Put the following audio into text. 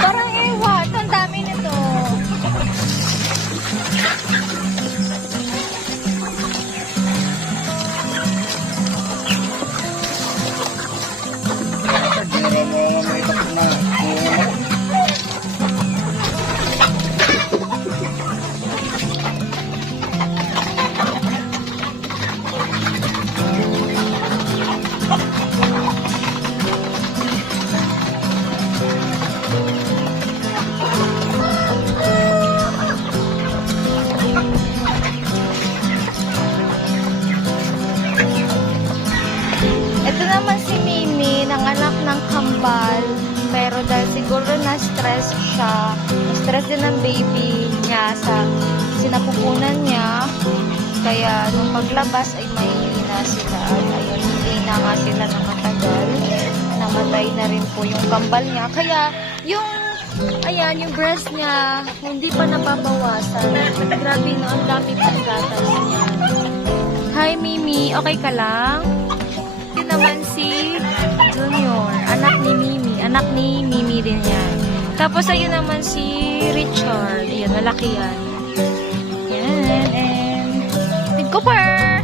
Parang ewan. Ang dami nito. Ginagawa mo may tapos na. Ito naman si Mimi, nanganak ng kambal. Pero dahil siguro na-stress siya, na-stress din ang baby niya sa sinapupunan niya. Kaya nung paglabas ay may na sila. Ayun, hindi na nga sila nakatagal. Namatay na rin po yung kambal niya. Kaya yung, ayan, yung breast niya, hindi pa nababawasan. Grabe no, ang dami pang gatas niya. Hi Mimi, okay ka lang? Yun naman si Junior, anak ni Mimi. Anak ni Mimi din yan. Tapos ayun naman si Richard. Ayan, malaki yan. Yan, and Big Cooper!